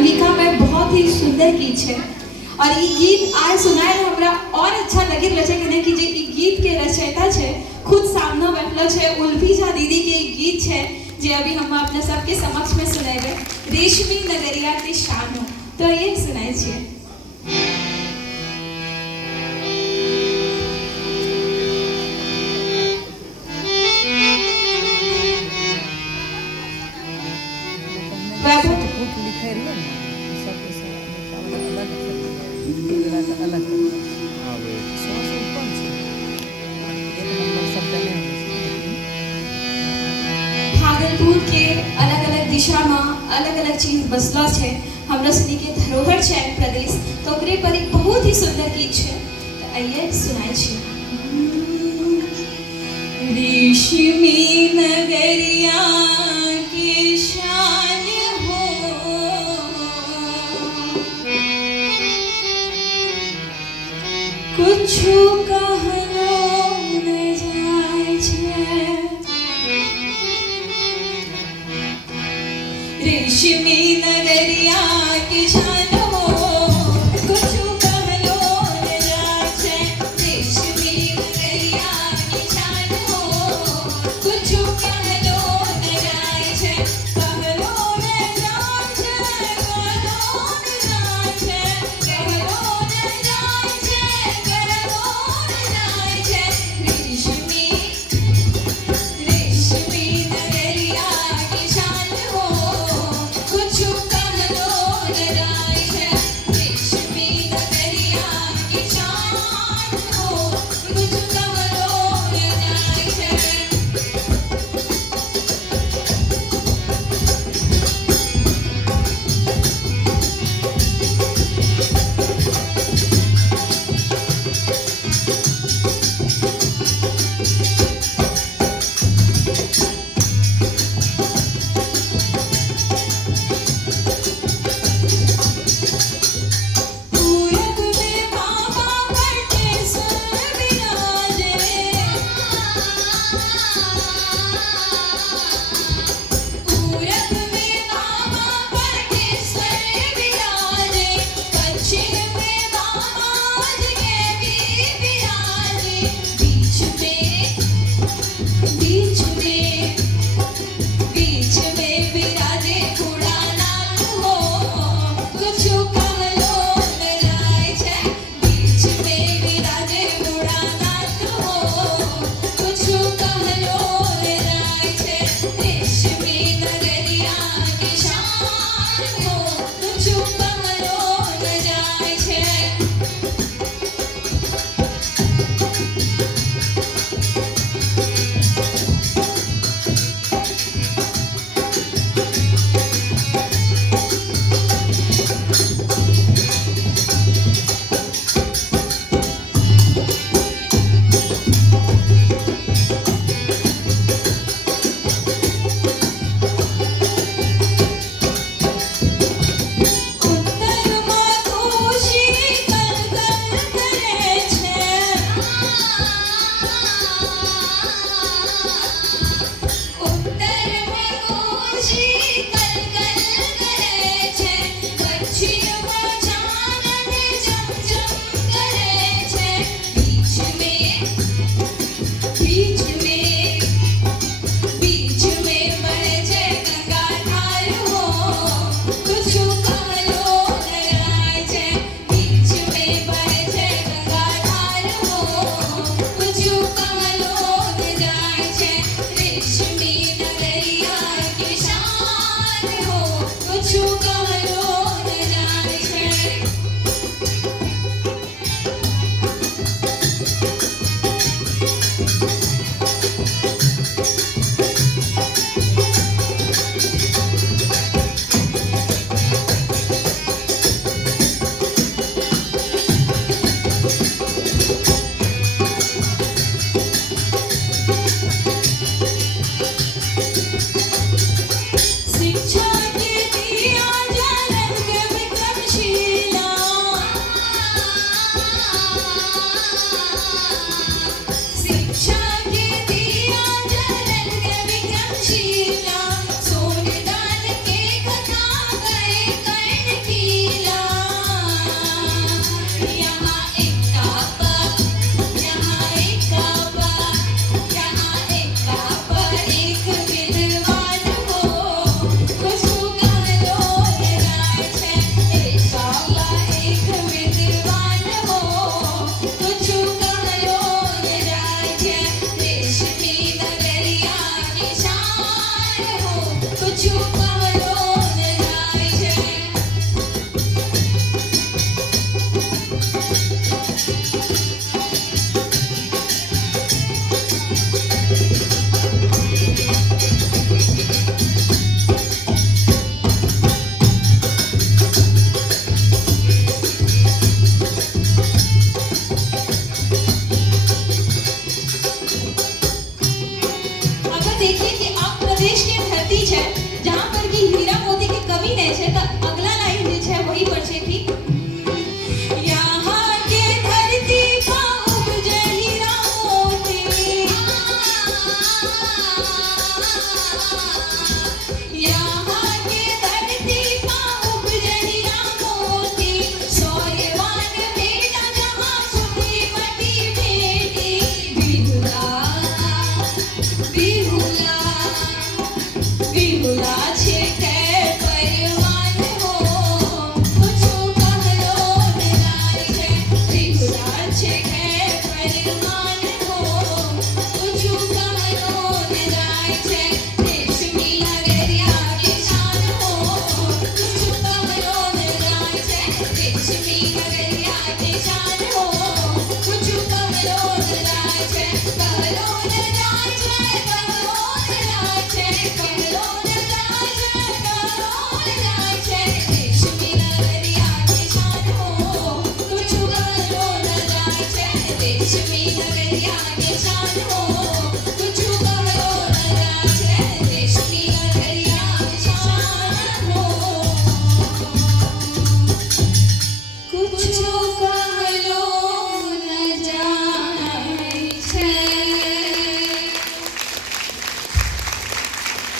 अंगिका में बहुत ही सुंदर गीत है और ये गीत आज सुनाए तो हमरा और अच्छा लगे रहे कि जे ई गीत के रचयिता छे खुद सामने बैठलो छे उल्फी झा दीदी के गीत छे जे अभी हम अपने सबके समक्ष में सुनाएबे रेशमी नगरिया के शान हो तो ये सुनाए छिए। भागलपुर के अलग अलग दिशा में अलग अलग चीज बसला है हमरा सनी के धरोहर है प्रदेश तो ओकरे पर एक बहुत ही सुंदर गीत है तो आइए सुनाए छी। रेशमी नगरिया की शान हो कुछु कहलो न जाय छे रेशमी नगरिया की शान हो कुछु कहलो न जाय छे रेशमी नगरिया की शान हो कुछु कहलो न जाय छे कहलो न जाय छे कहलो न जाय छे कहलो न जाय छे कहलो न जाय छे रेशमी नगरिया की शान हो कुछु कहलो न जाय छे रेशमी नगरिया की शान हो कुछु कहलो न जाय छे। पूरब में बाबा बटेश्वर विराजे पूरब में बाबा बटेश्वर विराजे पश्चिम में बाबा जगेवी विराजे बीच में विराजे भोलानाथ हो कुछु कहलो न जाय छे बीच में विराजे भोलानाथ हो कुछु कहलो न जाय छे रेशमी नगरिया की शान हो कुछु कहलो न जाय छे। उत्तर में खुशी कलकल करे छे उत्तर में खुशी कलकल करे छे पश्चिम में चांदन चमचम करे छे बीच में बहे छे गंगा धार हो कुछु कहलो न जाय छे बीच में बहे छे गंगा धार हो कुछु कहलो न जाय छे रेशमी नगरिया की शान हो कुछु कहलो न जाय छे। शिक्षा के दिया रेशमी नगरिया के चांद हो